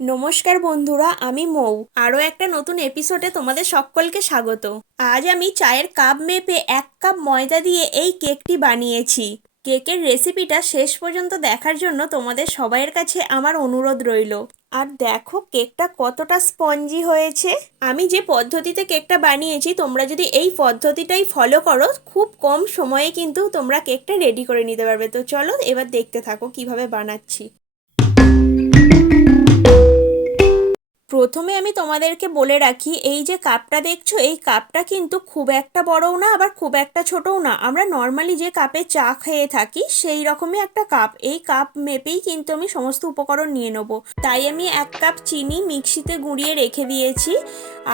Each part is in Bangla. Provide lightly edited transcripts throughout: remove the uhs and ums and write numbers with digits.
নমস্কার বন্ধুরা, আমি মৌ। আরও একটা নতুন এপিসোডে তোমাদের সকলকে স্বাগত। আজ আমি চায়ের কাপ মেপে 1 কাপ ময়দা দিয়ে এই কেকটি বানিয়েছি। কেকের রেসিপিটা শেষ পর্যন্ত দেখার জন্য তোমাদের সবাইয়ের কাছে আমার অনুরোধ রইল। আর দেখো কেকটা কতটা স্পঞ্জি হয়েছে। আমি যে পদ্ধতিতে কেকটা বানিয়েছি, তোমরা যদি এই পদ্ধতিটাই ফলো করো, খুব কম সময়ে কিন্তু তোমরা কেকটা রেডি করে নিতে পারবে। তো চলো এবার দেখতে থাকো কিভাবে বানাচ্ছি। প্রথমে আমি তোমাদেরকে বলে রাখি, এই যে কাপটা দেখছো, এই কাপটা কিন্তু খুব একটা বড়ও না, আবার খুব একটা ছোটও না। আমরা নর্মালি যে কাপে চা খেয়ে থাকি সেই রকমই একটা কাপ। এই কাপ মেপেই কিন্তু আমি সমস্ত উপকরণ নিয়ে নেবো। তাই আমি 1 কাপ চিনি মিক্সিতে গুঁড়িয়ে রেখে দিয়েছি।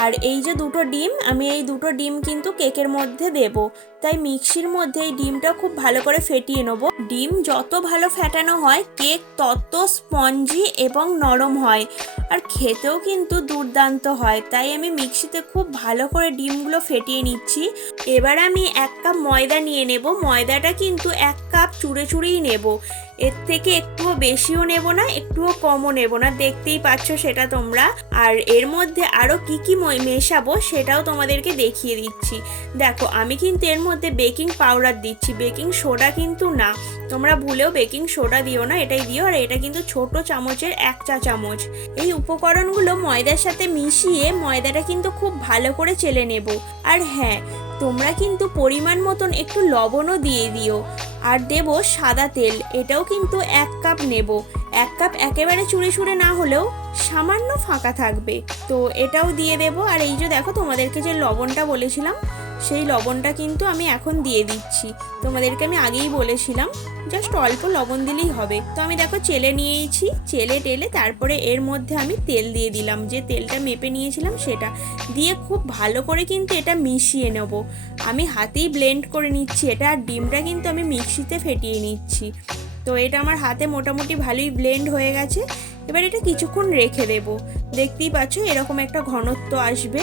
আর এই যে দুটো ডিম, আমি এই দুটো ডিম কিন্তু কেকের মধ্যে দেব। তাই মিক্সির মধ্যে এই ডিমটা খুব ভালো করে ফেটিয়ে নেবো। ডিম যত ভালো ফেটানো হয়, কেক তত স্পঞ্জি এবং নরম হয়, আর খেতেও কিন্তু দুর্দান্ত হয়। তাই আমি মিক্সিতে খুব ভালো করে ডিমগুলো ফেটিয়ে নিচ্ছি। এবার আমি 1 কাপ ময়দা নিয়ে নেব। ময়দাটা কিন্তু 1 কাপ চুড়ে চুড়েই নেব, এর থেকে একটুও বেশিও নেব না, একটুও কমও নেব না। দেখতেই পাচ্ছ সেটা তোমরা। আর এর মধ্যে আরও কি কি মেশাবো সেটাও তোমাদেরকে দেখিয়ে দিচ্ছি। দেখো আমি কিন্তু এর মধ্যে বেকিং পাউডার দিচ্ছি, বেকিং সোডা কিন্তু না। তোমরা ভুলেও বেকিং সোডা দিও না, এটাই দিও। আর এটা কিন্তু ছোট চামচের 1 চা চামচ। এই উপকরণগুলো ময়দার সাথে মিশিয়ে ময়দাটা কিন্তু খুব ভালো করে চেলে নেব। আর হ্যাঁ, তোমরা কিন্তু পরিমাণ মতন একটু লবণও দিয়ে দিও। আর দেব সাদা তেল, এটাও কিন্তু 1 কাপ নেব। 1 কাপ একেবারে চুড়ে চুড়ে না হলেও সামান্য ফাঁকা থাকবে, তো এটাও দিয়ে দেব। আর এই যে দেখো, তোমাদেরকে যে লবণটা বলেছিলাম, সেই লবণটা কিন্তু আমি এখন দিয়ে দিচ্ছি। তোমাদেরকে আমি আগেই বলেছিলাম জাস্ট অল্প লবণ দিলেই হবে। তো আমি দেখো চেলে নিয়েছি, চেলে টেলে তারপরে এর মধ্যে আমি তেল দিয়ে দিলাম, যে তেলটা মেপে নিয়েছিলাম সেটা দিয়ে খুব ভালো করে কিন্তু এটা মিশিয়ে নেব। আমি হাতেই ব্লেন্ড করে নিচ্ছি এটা, আর ডিমটা কিন্তু আমি মিক্সিতে ফেটিয়ে নিচ্ছি। তো এটা আমার হাতে মোটামুটি ভালোই ব্লেন্ড হয়ে গেছে। এবার এটা কিছুক্ষণ রেখে দেব। দেখতেই পাচ্ছ এরকম একটা ঘনত্ব আসবে।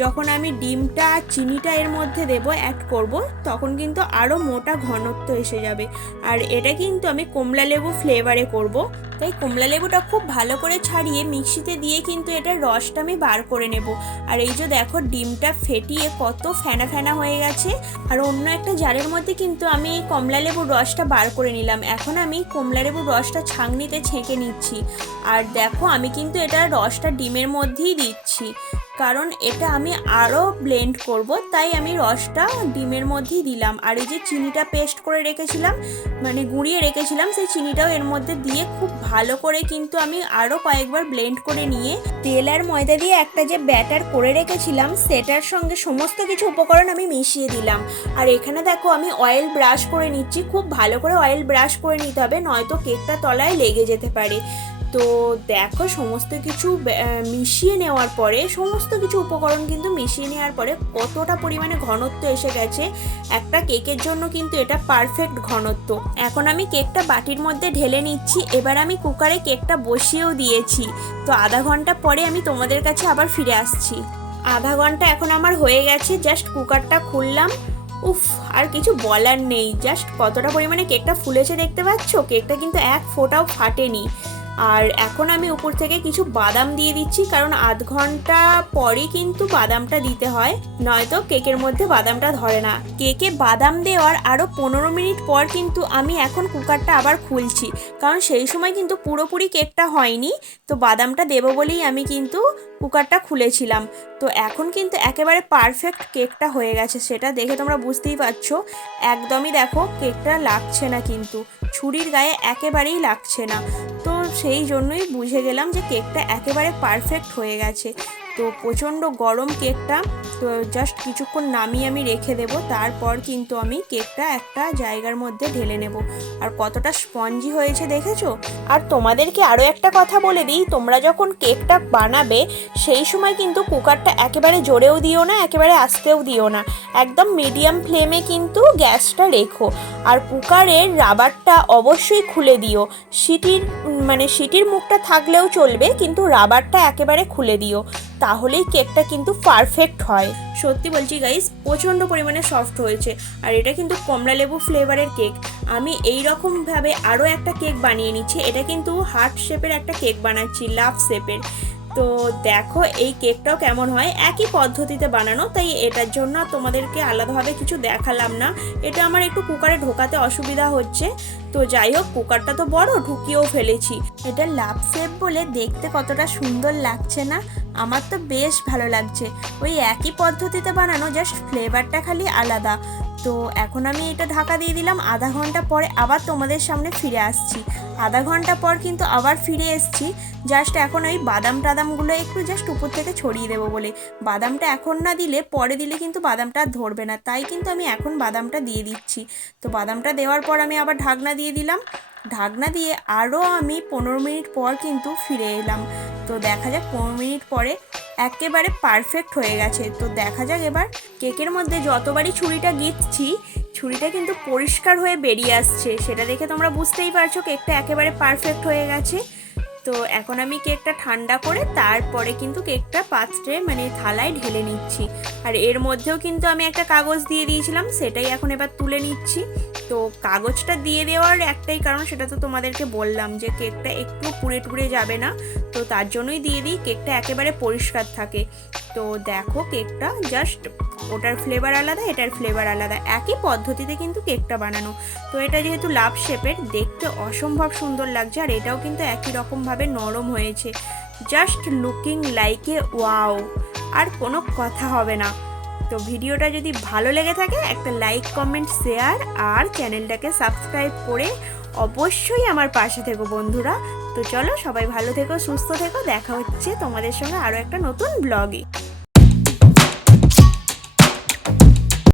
যখন আমি ডিমটা আর চিনিটা এর মধ্যে দেব, অ্যাড করব, তখন কিন্তু আরও মোটা ঘনত্ব এসে যাবে। আর এটা কিন্তু আমি কমলা লেবু ফ্লেভারে করব। তাই কমলা লেবুটা খুব ভালো করে ছাড়িয়ে মিক্সিতে দিয়ে কিন্তু এটার রসটা আমি বার করে নেব। আর এই যে দেখো ডিমটা ফেটিয়ে কত ফেনা ফেনা হয়ে গেছে। আর অন্য একটা জারের মধ্যে কিন্তু আমি এই কমলা লেবুর রসটা বার করে নিলাম। এখন আমি কমলা লেবুর রসটা ছাঁকনিতে ছেঁকে নিচ্ছি। আর দেখো আমি কিন্তু এটা রসটা ডিমের মধ্যেই দিচ্ছি, কারণ এটা আমি আরও ব্লেন্ড করব, তাই আমি রসটা ডিমের মধ্যেই দিলাম। আর এই যে চিনিটা পেস্ট করে রেখেছিলাম, মানে গুঁড়িয়ে রেখেছিলাম, সেই চিনিটাও এর মধ্যে দিয়ে খুব ভালো করে কিন্তু আমি আরও কয়েকবার ব্লেন্ড করে নিয়ে তেল আর ময়দা দিয়ে একটা যে ব্যাটার করে রেখেছিলাম, সেটার সঙ্গে সমস্ত কিছু উপকরণ আমি মিশিয়ে দিলাম। আর এখানে দেখো আমি অয়েল ব্রাশ করে নিচ্ছি। খুব ভালো করে অয়েল ব্রাশ করে নিতে হবে, নয়তো কেকটা তলায় লেগে যেতে পারে। তো দেখো সমস্ত কিছু মিশিয়ে নেওয়ার পরে, সমস্ত কিছু উপকরণ কিন্তু মিশিয়ে নেওয়ার পরে কতটা পরিমাণে ঘনত্ব এসে গেছে। একটা কেকের জন্য কিন্তু এটা পারফেক্ট ঘনত্ব। এখন আমি কেকটা বাটির মধ্যে ঢেলে নিচ্ছি। এবার আমি কুকারে কেকটা বসিয়েও দিয়েছি। তো আধা ঘন্টা পরে আমি তোমাদের কাছে আবার ফিরে আসছি। আধা ঘন্টা এখন আমার হয়ে গেছে। জাস্ট কুকারটা খুললাম, উফ, আর কিছু বলার নেই। জাস্ট কতটা পরিমাণে কেকটা ফুলেছে দেখতে পাচ্ছ। কেকটা কিন্তু এক ফোঁটাও ফাটেনি। আর এখন আমি উপর থেকে কিছু বাদাম দিয়ে দিচ্ছি, কারণ আধ ঘন্টা পরই কিন্তু বাদামটা দিতে হয়, নয়তো কেকের মধ্যে বাদামটা ধরে না। কেকে বাদাম দেওয়ার আরও 15 মিনিট পর কিন্তু আমি এখন কুকারটা আবার খুলছি, কারণ সেই সময় কিন্তু পুরোপুরি কেকটা হয়নি। তো বাদামটা দেবো বলেই আমি কিন্তু কুকারটা খুলেছিলাম। তো এখন কিন্তু একেবারে পারফেক্ট কেকটা হয়ে গেছে, সেটা দেখে তোমরা বুঝতেই পারছো। একদমই দেখো কেকটা লাগছে না, কিন্তু ছুরির গায়ে একেবারেই লাগছে না। তো সেই জন্যই বুঝে গেলাম যে কেকটা একেবারে পারফেক্ট হয়ে গেছে। তো প্রচণ্ড গরম কেকটা, তো জাস্ট কিছুক্ষণ নামিয়ে আমি রেখে দেব। তারপর কিন্তু আমি কেকটা একটা জায়গার মধ্যে ঢেলে নেব। আর কতটা স্পঞ্জি হয়েছে দেখেছো। আর তোমাদেরকে আরও একটা কথা বলে দিই, তোমরা যখন কেকটা বানাবে সেই সময় কিন্তু কুকারটা একেবারে জোরেও দিও না, একেবারে আস্তেও দিও না, একদম মিডিয়াম ফ্লেমে কিন্তু গ্যাসটা রেখো। আর কুকারের রাবারটা অবশ্যই খুলে দিও। সিটির মুখটা থাকলেও চলবে, কিন্তু রাবারটা একেবারে খুলে দিও। তাহলেই কেকটা কিন্তু পারফেক্ট হয়। সত্যি বলছি গাইস, প্রচণ্ড পরিমাণে সফট হয়েছে। আর এটা কিন্তু কমলা লেবু ফ্লেভারের কেক। আমি এই রকমভাবে আরও একটা কেক বানিয়ে নিচ্ছি। এটা কিন্তু হার্ট শেপের একটা কেক বানাচ্ছি, লাভ শেপের। তো দেখো এই কেকটাও কেমন হয়, একই পদ্ধতিতে বানানো, তাই এটার জন্য তোমাদেরকে আলাদাভাবে কিছু দেখালাম না। এটা আমার একটু কুকারে ঢোকাতে অসুবিধা হচ্ছে, তো যাই হোক কুকারটা তো বড়, ঢুকিয়েও ফেলেছি। এটা লাভ শেপ বলে দেখতে কতটা সুন্দর লাগছে না? আমার তো বেশ ভালো লাগছে। ওই একই পদ্ধতিতে বানানো, জাস্ট ফ্লেভারটা খালি আলাদা। তো এখন আমি এটা ঢাকা দিয়ে দিলাম। আধা ঘন্টা পরে আবার তোমাদের সামনে ফিরে আসছি। আধা ঘন্টা পর কিন্তু আবার ফিরে এসছি। জাস্ট এখন ওই বাদাম টাদামগুলো একটু জাস্ট উপর থেকে ছড়িয়ে দেবো বলে। বাদামটা এখন না দিলে পরে দিলে কিন্তু বাদামটা আর ধরবে না, তাই কিন্তু আমি এখন বাদামটা দিয়ে দিচ্ছি। তো বাদামটা দেওয়ার পর আমি আবার ঢাকনা দিয়ে দিলাম। ঢাকনা দিয়ে আরও আমি 15 মিনিট পর কিন্তু ফিরে এলাম। তো দেখা যাক 15 মিনিট পরে একেবারে পারফেক্ট হয়ে গেছে। তো দেখা যাক এবার কেকের মধ্যে যতবারই ছুরিটা গিঁথছি, ছুরিটা কিন্তু পরিষ্কার হয়ে বেরিয়ে আসছে। সেটা দেখে তোমরা বুঝতেই পারছো কেকটা একেবারে পারফেক্ট হয়ে গেছে। তো এখন আমি কেকটা ঠান্ডা করে তারপরে কিন্তু কেকটা পাত্রে মানে থালায় ঢেলে নিচ্ছি। আর এর মধ্যেও কিন্তু আমি একটা কাগজ দিয়ে দিয়েছিলাম, সেটাই এখন এবার তুলে নিচ্ছি। তো কাগজটা দিয়ে দেওয়ার একটাই কারণ, সেটা তো তোমাদেরকে বললাম যে কেকটা একটু পুড়ে টুড়ে যাবে না, তো তার জন্যই দিয়ে দিই, কেকটা একেবারে পরিষ্কার থাকে। তো দেখো কেকটা জাস্ট ওটার ফ্লেভার আলাদা, এটার ফ্লেভার আলাদা, একই পদ্ধতিতে কিন্তু কেকটা বানানো। তো এটা যেহেতু লাভ শেপের, দেখতে অসম্ভব সুন্দর লাগছে। আর এটাও কিন্তু একই রকমভাবে নরম হয়েছে, just looking like a wow. আর কোনো কথা হবে না। তো ভিডিওটা যদি ভালো লেগে থাকে একটা লাইক, কমেন্ট, শেয়ার আর চ্যানেলটাকে সাবস্ক্রাইব করে অবশ্যই আমার পাশে থেকো বন্ধুরা। তো চলো সবাই ভালো থেকো, সুস্থ থেকো, দেখা হচ্ছে তোমাদের সঙ্গে আরও একটা নতুন ব্লগে।